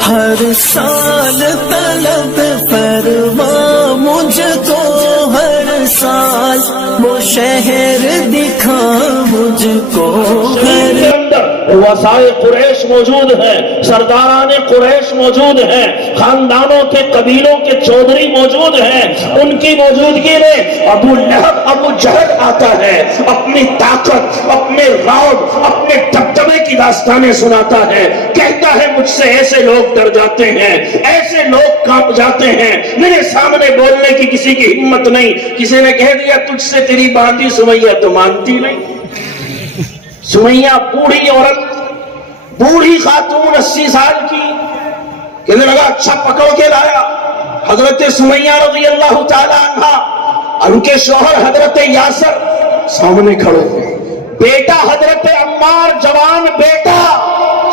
ہر سال طلب فرما مجھ کو، ہر سال وہ شہر دکھا مجھ کو، وسائے قریش موجود ہیں، سرداران قریش موجود ہیں، خاندانوں کے قبیلوں کے چودھری موجود ہیں، ان کی موجودگی میں ابو لہب ابو جہل آتا ہے، اپنی طاقت، اپنے رعب، اپنے دبدبے کی داستانیں سناتا ہے، کہتا ہے مجھ سے ایسے لوگ ڈر جاتے ہیں، ایسے لوگ کانپ جاتے ہیں، میرے سامنے بولنے کی کسی کی ہمت نہیں۔ کسی نے کہہ دیا تجھ سے تیری بانٹی سمیہ تو مانتی نہیں۔ سمیہ بوڑھی عورت، بوڑھی خاتون 80 سال کی، کہنے لگا اچھا پکڑ کے لایا۔ حضرت سمیہ رضی اللہ تعالی عنہ اور ان کے شوہر حضرت یاسر سامنے کھڑے ہیں، بیٹا حضرت عمار جوان بیٹا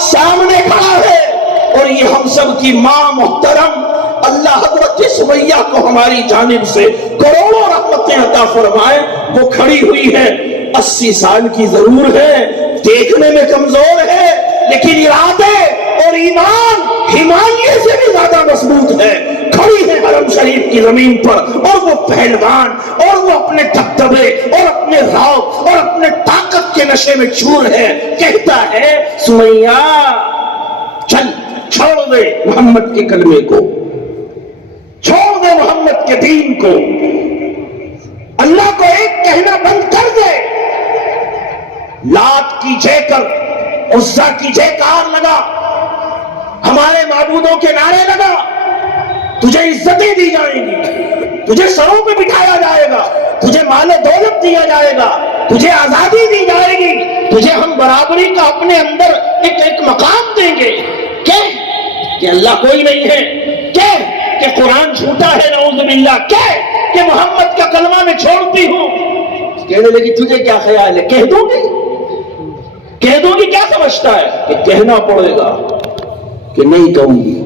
سامنے کھڑا ہے، اور یہ ہم سب کی ماں محترم اللہ حضرت سمیہ کو ہماری جانب سے کروڑوں رحمتیں عطا فرمائے، وہ کھڑی ہوئی ہے، 80 سال کی ضرور ہے، دیکھنے میں کمزور ہے، لیکن ارادے اور ایمان ہمالیہ سے بھی زیادہ مضبوط ہے، کھڑی ہے حرم شریف کی زمین پر، اور وہ پہلوان، اور وہ اپنے دبدبے اور اپنے رعب اور اپنے طاقت کے نشے میں چور ہے، کہتا ہے سمیہ چل چھوڑ دے محمد کے کلمے کو، چھوڑ دے محمد کے دین کو، اللہ کو ایک کہنا بند کر دے، لات کی جے کر، عزا کی جے کار لگا، ہمارے معبودوں کے نعرے لگا، تجھے عزتیں دی جائیں گی، تجھے سروں پہ بٹھایا جائے گا، تجھے مال و دولت دیا جائے گا، تجھے آزادی دی جائے گی، تجھے ہم برابری کا اپنے اندر ایک مقام دیں گے، کہ اللہ کوئی نہیں ہے، کہ قرآن جھوٹا ہے نعوذ باللہ، کہ محمد کا کلمہ میں چھوڑتی ہوں۔ کہنے لگی تجھے کیا خیال ہے، کہہ دوں گی؟ کہہ دوں گی کیا سمجھتا ہے؟ کہ کہنا پڑے گا، کہ نہیں کہوں گی۔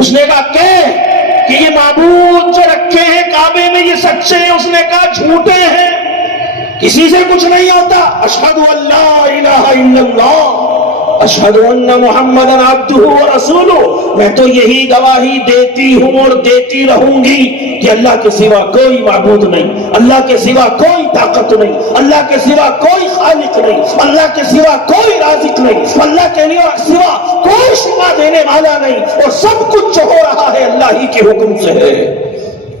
اس نے کہا کہ یہ معبود جو رکھے ہیں کعبے میں یہ سچے ہیں؟ اس نے کہا جھوٹے ہیں، کسی سے کچھ نہیں ہوتا۔ اشہد ان لا الہ الا اللہ اشہد ان محمد عبدہ ورسولہ، میں تو یہی گواہی دیتی ہوں اور دیتی رہوں گی کہ اللہ کے سوا کوئی معبود نہیں، اللہ کے سوا کوئی طاقت نہیں، اللہ کے سوا کوئی خالق نہیں، اللہ کے سوا کوئی رازق نہیں، اللہ کے سوا کوئی شفا دینے والا نہیں، اور سب کچھ جو ہو رہا ہے اللہ ہی کے حکم سے ہے،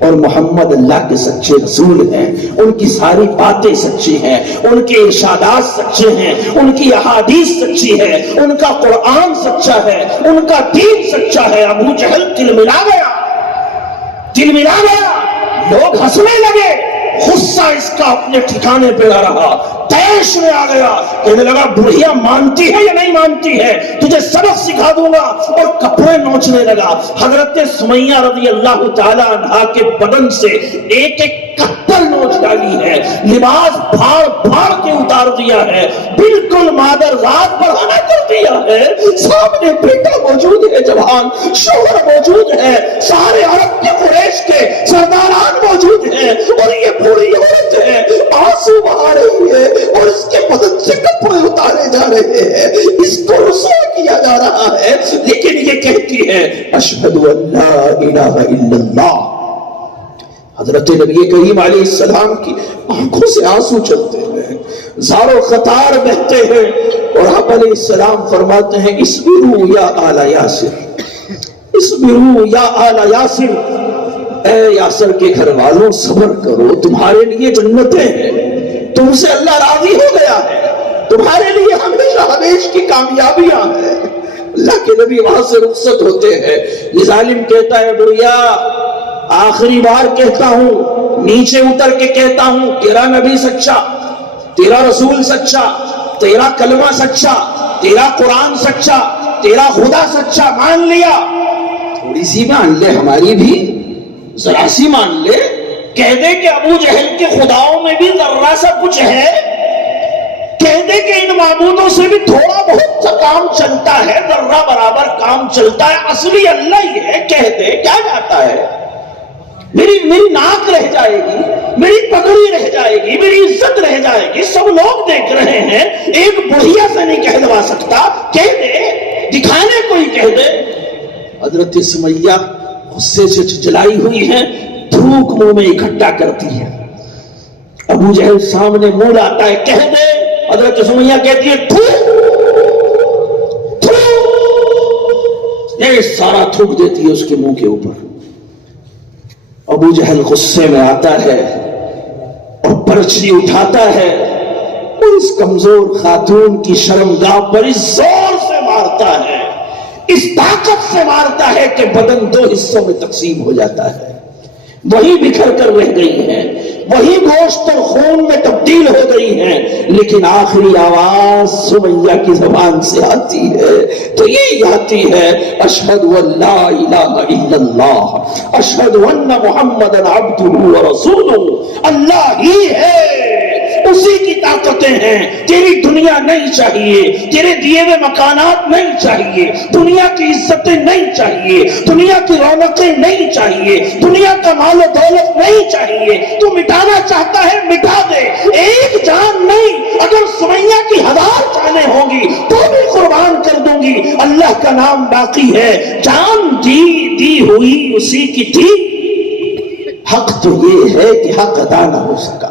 اور محمد اللہ کے سچے رسول ہیں، ان کی ساری باتیں سچی ہیں، ان کے ارشادات سچے ہیں، ان کی احادیث سچی ہے، ان کا قرآن سچا ہے، ان کا دین سچا ہے۔ ابو جہل دل ملا گیا، دل ملا گیا، لوگ ہنسنے لگے، غصہ اس کا اپنے ٹھکانے پہ نہ رہا، تیش میں آ گیا، کہنے لگا بڑھیا مانتی ہے یا نہیں مانتی ہے، تجھے سبق سکھا دوں گا، اور کپڑے نوچنے لگا۔ حضرت سمیہ رضی اللہ تعالی عنہا کے بدن سے ایک ایک کپڑ نوچ ڈالی ہے، لباس پھاڑ پھاڑ کے اتار دیا ہے، بالکل مادر رات بڑھانا کر دیا ہے، سامنے بیٹا موجود ہے، جوان شوہر موجود ہے، سارے عرب کے قریش کے سرداران موجود ہیں، اور یہ بوڑھی عورت ہے، آنسو بہا رہی ہے، اور اس کے بدن سے کپڑے اتارے جا رہے ہیں، اس کو رسوا کیا جا رہا ہے، لیکن یہ کہتی ہے اشہد ان لا الہ الا اللہ۔ حضرت نبی کریم علیہ السلام کی آنکھوں سے آنسو چلتے ہیں، زارو قطار بہتے ہیں، اور آپ علیہ السلام فرماتے ہیں اصبروا یا آل یاسر، اصبروا یا آل یاسر، اے یاسر کے گھر والوں صبر کرو، تمہارے لیے جنتیں ہیں، تم سے اللہ راضی ہو گیا ہے، تمہارے لیے ہمیشہ ہمیش کی کامیابیاں ہیں۔ اللہ کے نبی وہاں سے رخصت ہوتے ہیں، یہ ظالم کہتا ہے بڑھیا آخری بار کہتا ہوں، نیچے اتر کے کہتا ہوں، تیرا نبی سچا، تیرا رسول سچا، تیرا کلمہ سچا، تیرا قرآن سچا، تیرا خدا سچا، مان لیا، تھوڑی سی مان لے ہماری بھی، ذرا سی مان لے، کہہ دے کہ ابو جہل کے خداؤں میں بھی ذرا سا کچھ ہے، کہہ دے کہ ان معبودوں سے بھی تھوڑا بہت سا کام چلتا ہے، ذرہ برابر کام چلتا ہے، اصلی اللہ ہی ہے، کہہ دے، کیا جاتا ہے، میری ناک رہ جائے گی، میری پگڑی رہ جائے گی، میری عزت رہ جائے گی، سب لوگ دیکھ رہے ہیں، ایک بڑھیا سے نہیں کہلوا سکتا، کہہ دے، دکھانے کو ہی کہہ دے۔ حضرت سمیہ غصے سے جلائی ہوئی ہیں، تھوک منہ میں اکٹھا کرتی ہے. ابو جہل سامنے منہ لاتا ہے، کہہ دے. حضرت سمیہ کہتی ہے تھوک، یہ سارا تھوک دیتی ہے اس کے منہ کے اوپر. ابو جہل غصے میں آتا ہے اور برچھی اٹھاتا ہے اور اس کمزور خاتون کی شرمگاہ پر اس زور سے مارتا ہے، اس طاقت سے مارتا ہے کہ بدن دو حصوں میں تقسیم ہو جاتا ہے. وہی بکھر کر رہ گئی ہیں، وہی گوشت اور خون میں تبدیل ہو گئی ہیں، لیکن آخری آواز سمیہ کی زبان سے آتی ہے تو یہی آتی ہے، اشہد ان لا الہ الا اللہ، اشہد ان محمدًا عبدہ ورسولہ. اللہ ہی ہے، اسی کی طاقتیں ہیں. تیری دنیا نہیں چاہیے، تیرے دیے ہوئے مکانات نہیں چاہیے، دنیا کی عزتیں نہیں چاہیے، دنیا کی رونقیں نہیں چاہیے، دنیا کا مال و دولت نہیں چاہیے. تو مٹانا چاہتا ہے مٹا دے، ایک جان نہیں، اگر سمیہ کی 1000 جانیں ہوں گی تو بھی قربان کر دوں گی. اللہ کا نام باقی ہے، جان دی ہوئی اسی کی تھی. حق تو یہ ہے کہ حق ادا نہ ہو سکا.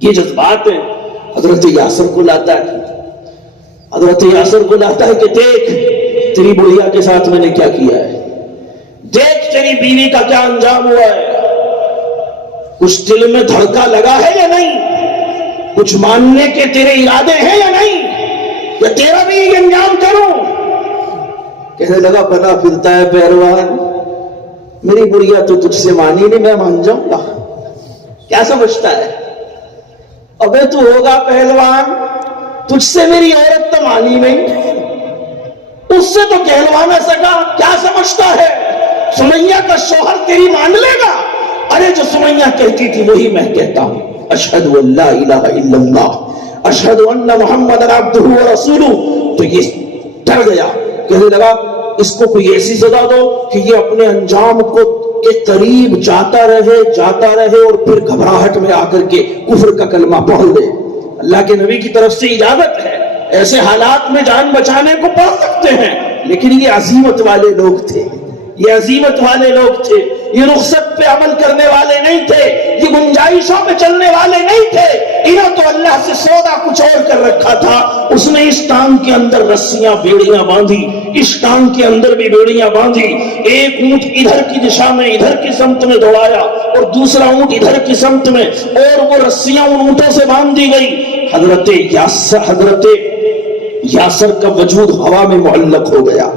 یہ جذبات ہیں. حضرت یاسر کو لاتا ہے، حضرت یاسر کو لاتا ہے کہ دیکھ تیری بڑھیا کے ساتھ میں نے کیا کیا ہے، دیکھ تیری بیوی کا کیا انجام ہوا ہے. کچھ دل میں دھڑکا لگا ہے یا نہیں، کچھ ماننے کے تیرے ارادے ہیں یا نہیں، یا تیرا بھی یہ انجام کروں. کہنے لگا بنا پھرتا ہے پہلوان، میری بڑھیا تو تجھ سے مانی نہیں، میں مان جاؤں گا. کیا سمجھتا ہے؟ ابے تو ہوگا پہلوان، تجھ سے میری عورت تو مانی نہیں، اس سے تو کہلوا نہ سکا. کیا سمجھتا ہے سمیہ کا شوہر تیری مان لے گا؟ ارے جو سمیہ کہتی تھی وہی میں کہتا ہوں، اشہد ان لا الہ الا اللہ، اشہد ان محمد عبدہ ورسولہ. تو یہ ڈر گیا، کہنے لگا اس کو کوئی ایسی سزا دو کہ یہ اپنے انجام کو کے قریب جاتا رہے اور پھر گھبراہٹ میں آ کر کے کفر کا کلمہ پڑھ لے. اللہ کے نبی کی طرف سے اجازت ہے، ایسے حالات میں جان بچانے کو پڑھ سکتے ہیں، لیکن یہ عزیمت والے لوگ تھے، یہ عزیمت والے لوگ تھے، یہ رخصت پہ عمل کرنے والے نہیں تھے، یہ گنجائشوں پہ چلنے والے نہیں تھے. انہوں تو اللہ سے سودا کچھ اور کر رکھا تھا. اس نے اس ٹانگ کے اندر رسیاں بیڑیاں باندھی، اس ٹانگ کے اندر بھی بیڑیاں باندھی. ایک اونٹ ادھر کی دشا میں ادھر کی سمت میں دوڑایا اور دوسرا اونٹ ادھر کی سمت میں، اور وہ رسیاں ان اونٹوں سے باندھ دی گئی. حضرت یاسر کا وجود ہوا میں معلق ہو گیا،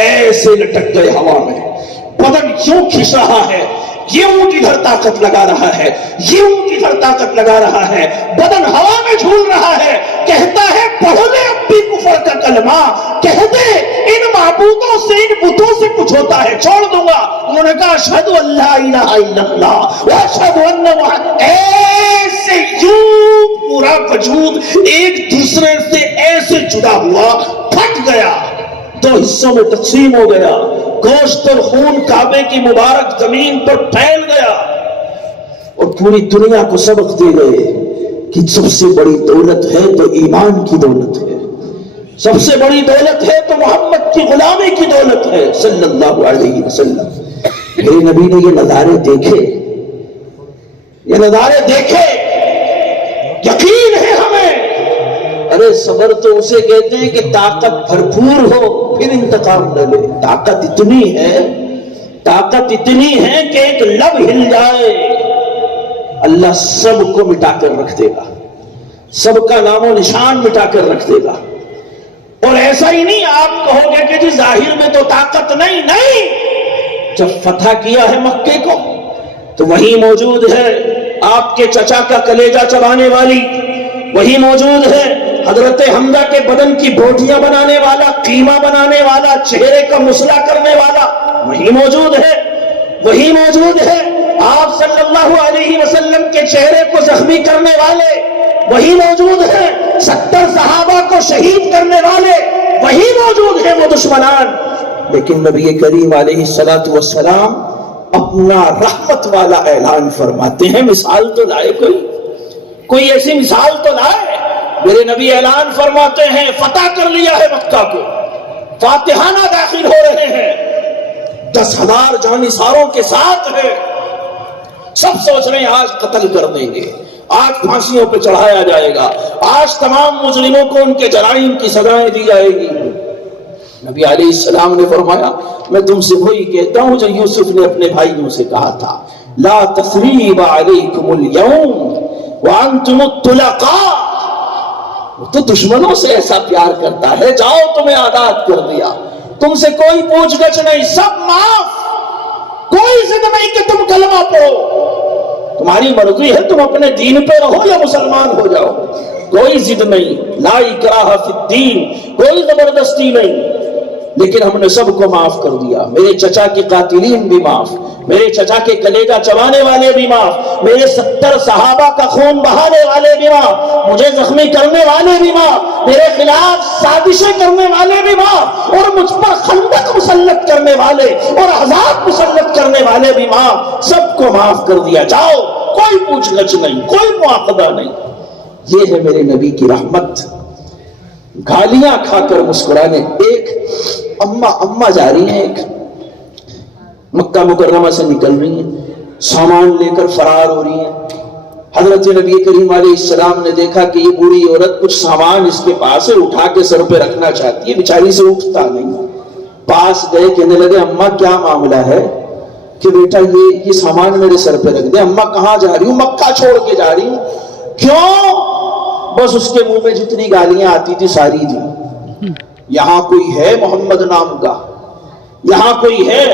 ایسے لٹک گئے ہوا میں. بدن یوں کھس رہا ہے، یہ اونٹ ادھر طاقت لگا رہا ہے، یہ اونٹ ادھر طاقت لگا رہا ہے، بدن ہوا میں جھول رہا ہے. کہتا ہے پڑھ لے اب بھی کفر کا کلمہ، کہہ دے ان معبودوں سے ان بتوں سے کچھ ہوتا ہے چھوڑ دوں گا. انہوں نے کہا اشہد ان لا الہ الا اللہ واشہد ان محمد. ایسے یوں پورا وجود ایک دوسرے سے ایسے جدا ہوا، پھٹ گیا، 2 حصوں میں تقسیم ہو گیا. گوشت اور خون کعبے کی مبارک زمین پر پھیل گیا اور پوری دنیا کو سبق دے گئے کہ سب سے بڑی دولت ہے تو ایمان کی دولت ہے، سب سے بڑی دولت ہے تو محمد کی غلامی کی دولت ہے صلی اللہ علیہ وسلم. میرے نبی نے یہ نظارے دیکھے، یہ نظارے دیکھے، یقین ہے ہمیں. ارے صبر تو اسے کہتے ہیں کہ طاقت بھرپور ہو پھر انتقام نہ لے. طاقت اتنی ہے کہ ایک لب ہل جائے اللہ سب کو مٹا کر رکھ دے گا، سب کا نام و نشان مٹا کر رکھ دے گا. اور ایسا ہی نہیں آپ کہو گے کہ جی ظاہر میں تو طاقت نہیں. جب فتح کیا ہے مکے کو تو وہی موجود ہے آپ کے چچا کا کلیجہ چبانے والی، وہی موجود ہے حضرت حمزہ کے بدن کی بوٹیاں بنانے والا، قیمہ بنانے والا، چہرے کا مسئلہ کرنے والا، وہی موجود ہے. وہی موجود ہے آپ صلی اللہ علیہ وسلم کے چہرے کو زخمی کرنے والے، وہی موجود ہے 70 صحابہ کو شہید کرنے والے، وہی موجود ہے وہ دشمنان. لیکن نبی کریم علیہ السلام اپنا رحمت والا اعلان فرماتے ہیں. مثال تو لائے کوئی ایسی مثال تو لائے. میرے نبی اعلان فرماتے ہیں فتح کر لیا ہے مکہ کو، فاتحانہ داخل ہو رہے ہیں، 10,000 جانثاروں کے ساتھ ہے. سب سوچ رہے ہیں آج قتل کر دیں گے, آج پھانسیوں پہ چڑھایا جائے گا, آج تمام مجرموں کو ان کے جرائم کی سزائیں دی جائے گی. نبی علیہ السلام نے فرمایا میں تم سے وہی کہتا ہوں جو یوسف نے اپنے بھائیوں سے کہا تھا, لا تثریب علیکم اليوم وانتم الطلقاء. تو دشمنوں سے ایسا پیار کرتا ہے, جاؤ تمہیں آزاد کر دیا, تم سے کوئی پوچھ گچھ نہیں, سب معاف, کوئی ضد نہیں کہ تم کلمہ پڑھو, تمہاری مرضی ہے تم اپنے دین پہ رہو یا مسلمان ہو جاؤ, کوئی ضد نہیں, لا اکراہ فی الدین, کوئی زبردستی نہیں. لیکن ہم نے سب کو معاف کر دیا, میرے چچا کے قاتلین بھی معاف, میرے چچا کے کلیجہ چبانے والے بھی معاف, میرے 70 صحابہ کا خون بہانے والے بھی معاف, مجھے زخمی کرنے والے بھی معاف, میرے خلاف سازشیں کرنے والے بھی معاف, اور مجھ پر خندق مسلط کرنے والے اور عذاب مسلط کرنے والے بھی معاف. سب کو معاف کر دیا, جاؤ, کوئی پوچھ گچھ نہیں, کوئی مواخذہ نہیں. یہ ہے میرے نبی کی رحمت. گالیاں کھا کر مسکرانے. ایک اماں جا رہی ہیں, ایک مکہ مکرمہ سے نکل رہی ہیں, سامان لے کر فرار ہو رہی ہیں. حضرت نبی کریم علیہ السلام نے دیکھا کہ یہ بوڑھی عورت کچھ سامان اس کے پاس ہے, اٹھا کے سر پہ رکھنا چاہتی ہے, بیچاری سے اٹھتا نہیں. پاس گئے, کہنے لگے اماں کیا معاملہ ہے کہ بیٹا یہ سامان میرے سر پہ رکھ دے. اماں کہاں جا رہی ہوں؟ مکہ چھوڑ کے جا رہی ہوں. کیوں؟ بس اس کے منہ میں جتنی گالیاں آتی تھی ساری دی. یہاں کوئی ہے محمد نام کا, یہاں کوئی ہے,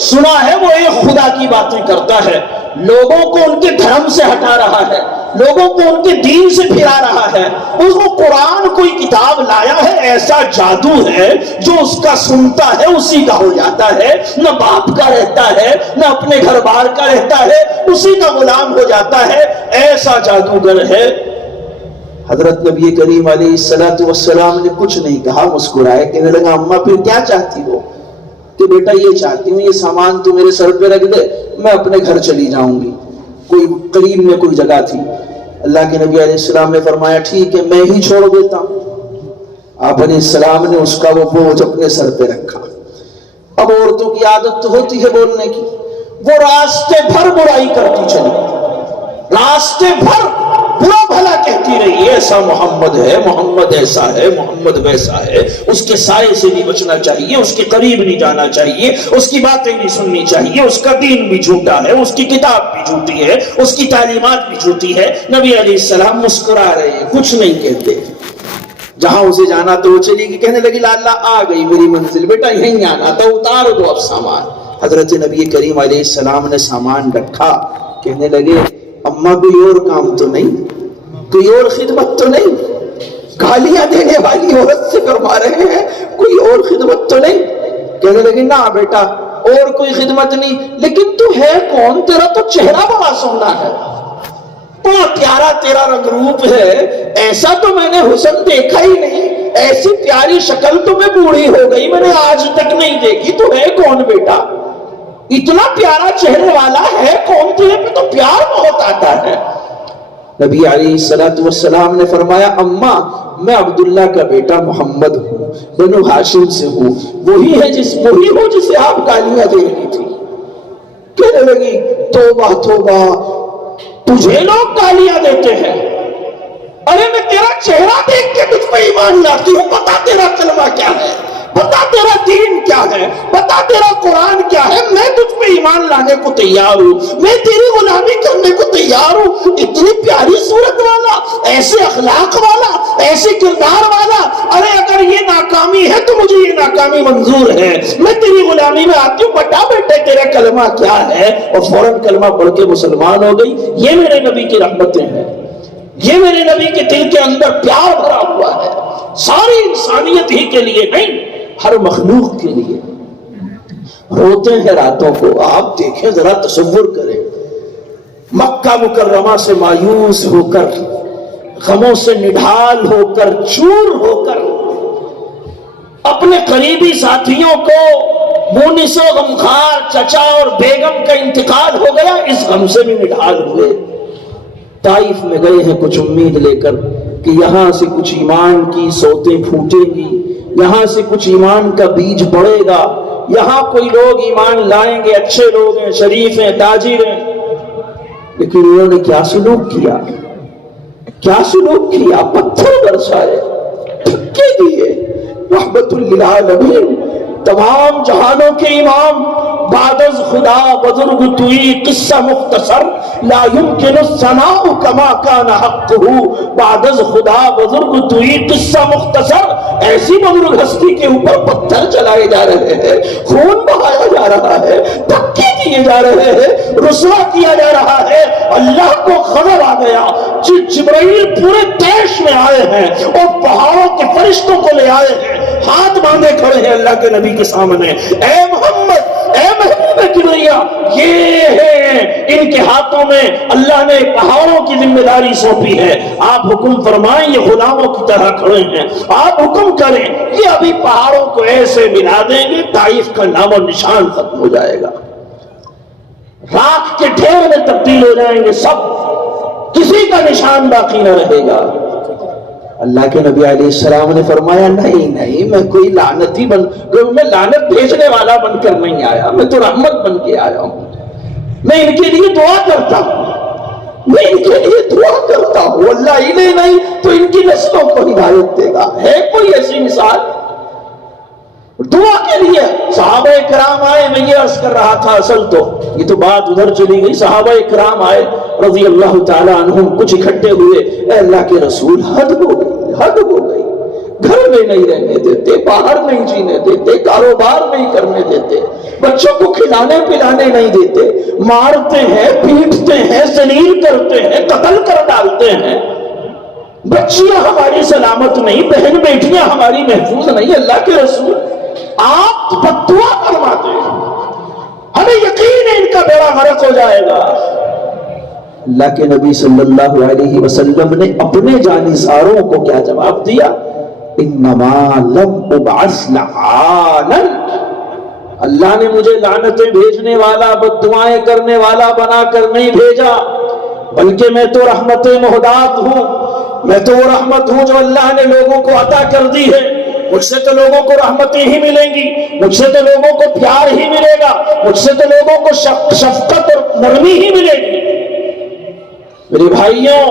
سنا ہے وہ ایک خدا کی باتیں کرتا ہے, لوگوں کو ان کے دھرم سے ہٹا رہا ہے, لوگوں کو ان کے دین سے پھرا رہا ہے. اس کو قرآن کوئی کتاب لایا ہے, ایسا جادو ہے جو اس کا سنتا ہے اسی کا ہو جاتا ہے, نہ باپ کا رہتا ہے نہ اپنے گھر بار کا رہتا ہے, اسی کا غلام ہو جاتا ہے. ایسا جادوگر ہے. حضرت نبی کریم علیہ السلام نے کچھ نہیں کہا, مسکرائے, کہنے لگا اماں پھر کیا چاہتی ہو؟ کہ بیٹا یہ چاہتی ہوں یہ سامان تو میرے سر پہ رکھ دے, میں اپنے گھر چلی جاؤں گی. کوئی قریب میں کوئی جگہ تھی. اللہ کے نبی علیہ السلام نے فرمایا ٹھیک ہے میں ہی چھوڑ دیتا ہوں. آپ علیہ السلام نے اس کا وہ بوجھ اپنے سر پہ رکھا. اب عورتوں کی عادت تو ہوتی ہے بولنے کی, وہ راستے بھر برائی کرتی چلی, راستے بھر برا بھلا کہتی رہی, ایسا محمد ہے, محمد ایسا ہے, محمد ویسا ہے, اس کے سائے سے نہیں بچنا چاہیے, اس کے قریب نہیں جانا چاہیے, اس کی باتیں نہیں سننی چاہیے, اس کا دین بھی جھوٹا ہے, اس کی کتاب بھی جھوٹی ہے, اس کی تعلیمات بھی جھوٹی ہے. نبی علیہ السلام مسکرا رہے ہیں, کچھ نہیں کہتے. جہاں اسے جانا تو وہ چلی گئی, کہنے لگی لالا آ گئی میری منزل, بیٹا یہیں آنا تھا, اتار دو اب سامان. حضرت نبی کریم علیہ السلام نے سامان رکھا, کہنے لگے اماں کوئی اور کام تو نہیں, کوئی اور خدمت تو نہیں, گالیاں دینے والی عورت سے فرما رہے ہیں کوئی اور خدمت تو نہیں؟ کہنے لگے نہ بیٹا اور کوئی خدمت نہیں, لیکن تو ہے کون؟ تیرا تو چہرہ بڑا سونا ہے, بڑا پیارا تیرا رنگ روپ ہے, ایسا تو میں نے حسن دیکھا ہی نہیں, ایسی پیاری شکل تو میں بوڑھی ہو گئی میں نے آج تک نہیں دیکھی, تو ہے کون بیٹا؟ اتنا پیارا چہرے والا ہے کون؟ تیرے پہ تو پیار بہت آتا ہے. نبی علیہ السلام نے فرمایا اماں میں عبداللہ کا بیٹا محمد ہوں, بنو ہاشم سے ہوں, وہی ہو جسے آپ گالیاں دے رہی تھی. کہنے لگی توبہ توبہ, تجھے لوگ گالیاں دیتے ہیں؟ ارے میں تیرا چہرہ دیکھ کے تجھ پہ ایمان لاتی ہوں, بتا تیرا کلمہ کیا ہے, بتا تیرا دین کیا ہے, بتا تیرا قرآن کیا ہے, میں تجھ پہ ایمان لانے کو تیار ہوں, میں تیری غلامی کرنے کو تیار ہوں. اتنی پیاری صورت والا, ایسے اخلاق والا, ایسے کردار والا, ارے اگر یہ ناکامی ہے تو مجھے یہ ناکامی منظور ہے, میں تیری غلامی میں آتی ہوں, بتا بیٹے تیرا کلمہ کیا ہے. اور فوراً کلمہ پڑھ کے مسلمان ہو گئی. یہ میرے نبی کی رحمتیں ہیں, یہ میرے نبی کے دل کے اندر پیار بھرا ہوا ہے, ساری انسانیت ہی کے لیے نہیں, ہر مخلوق کے لیے. روتے ہیں راتوں کو, آپ دیکھیں ذرا تصور کریں, مکہ مکرمہ سے مایوس ہو کر, غموں سے نڈھال ہو کر, چور ہو کر, اپنے قریبی ساتھیوں کو مونس و غمخوار چچا اور بیگم کا انتقال ہو گیا, اس غم سے بھی نڈھال ہوئے. طائف میں گئے ہیں کچھ امید لے کر کہ یہاں سے کچھ ایمان کی سوتیں پھوٹیں گی, یہاں سے کچھ ایمان کا بیج بڑھے گا, یہاں کوئی لوگ ایمان لائیں گے، اچھے لوگ ہیں، شریف ہیں، تاجر ہیں، لیکن انہوں نے کیا سلوک کیا؟ کیا سلوک کیا؟ پتھر برسائے، دھکے دیے۔ رحمت للعالمین، تمام جہانوں کے امام، بعد از خدا بزرگ توئی، قصہ مختصر، لا يمکن الثناء کما کان حقہ، بعد از خدا بزرگ توئی، قصہ مختصر۔ ایسی بزرگ ہستی کے اوپر پتھر چلائے جا رہے ہیں، خون بہایا جا رہا ہے، دھکے دیے جا رہے ہیں، رسوا کیا جا رہا ہے۔ اللہ کو غضب آ گیا، جبرائیل پورے دیش میں آئے ہیں اور پہاڑوں کے فرشتوں کو لے آئے ہیں، ہاتھ باندھے کھڑے ہیں اللہ کے نبی کے سامنے۔ اے محمد، اے محبوب کبریا، یہ ہیں، ان کے ہاتھوں میں اللہ نے پہاڑوں کی ذمہ داری سونپی ہے، آپ حکم فرمائیں، یہ غلاموں کی طرح کھڑے ہیں، آپ حکم کریں، یہ ابھی پہاڑوں کو ایسے ملا دیں گے طائف کا نام و نشان ختم ہو جائے گا، راکھ کے ڈھیر میں تبدیل ہو جائیں گے سب، کسی کا نشان باقی نہ رہے گا۔ اللہ کے نبی علیہ السلام نے فرمایا نہیں، میں کوئی لعنتی میں لعنت بھیجنے والا بن کر نہیں آیا، میں تو رحمت بن کے آیا ہوں، میں ان کے لیے دعا کرتا ہوں، میں ان کے لیے دعا کرتا ہوں، اللہ انہیں نہیں تو ان کی نسلوں کو ہدایت دے گا۔ ہے کوئی ایسی مثال؟ دعا کے لیے صحابہ کرام آئے، میں یہ عرض کر رہا تھا، اصل تو یہ تو بات ادھر چلی گئی، صحابہ کرام آئے رضی اللہ تعالی عنہم، کچھ اکٹھے ہوئے، اے اللہ کے رسول، حد ہو گئی، گھر میں نہیں رہنے دیتے، باہر نہیں جینے دیتے، کاروبار نہیں کرنے دیتے، بچوں کو کھلانے پلانے نہیں دیتے، مارتے ہیں، پیٹتے ہیں، ذلیل کرتے ہیں، قتل کر ڈالتے ہیں، بچیاں ہماری سلامت نہیں، بہن بیٹیاں ہماری محفوظ نہیں۔ اللہ کے رسول آپ بددعا فرماتے ہیں، ہمیں یقین ہے ان کا بیڑا غرق ہو جائے گا۔ اللہ کے نبی صلی اللہ علیہ وسلم نے اپنے جانثاروں کو کیا جواب دیا؟ انما لم ابعث لعانا، اللہ نے مجھے لعنتیں بھیجنے والا، بددعائیں کرنے والا بنا کر نہیں بھیجا، بلکہ میں تو رحمت مہدات ہوں، میں تو وہ رحمت ہوں جو اللہ نے لوگوں کو عطا کر دی ہے۔ مجھ سے تو لوگوں کو رحمتیں ہی ملیں گی، مجھ سے تو لوگوں کو پیار ہی ملے گا، مجھ سے تو لوگوں کو شفقت اور نرمی ہی ملے گی۔ میرے بھائیوں،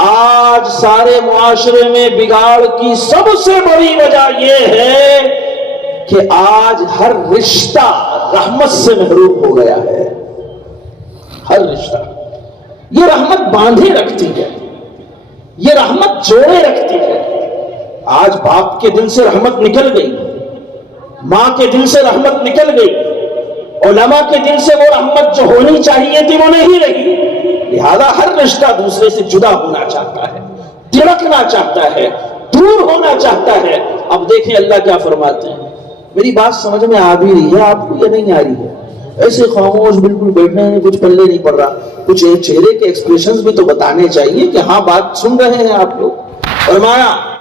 آج سارے معاشرے میں بگاڑ کی سب سے بڑی وجہ یہ ہے کہ آج ہر رشتہ رحمت سے محروم ہو گیا ہے، ہر رشتہ۔ یہ رحمت باندھے رکھتی ہے، یہ رحمت جوڑے رکھتی ہے۔ آج باپ کے دل سے رحمت نکل گئی، ماں کے دل سے رحمت نکل گئی، علماء کے دل سے وہ رحمت جو ہونی چاہیے تھی وہ نہیں رہی، لہذا ہر رشتہ دوسرے سے جدا ہونا چاہتا ہے، تڑکنا چاہتا ہے، دور ہونا چاہتا ہے۔ اب دیکھیں اللہ کیا فرماتے ہیں، میری بات سمجھ میں آ بھی رہی ہے آپ کو یا نہیں آ رہی ہے؟ ایسے خاموش بالکل بیٹھنے ہیں، کچھ پلے نہیں پڑ رہا، کچھ چہرے کے ایکسپریشنز بھی تو بتانے چاہیے کہ ہاں بات سن رہے ہیں آپ لوگ۔ فرمایا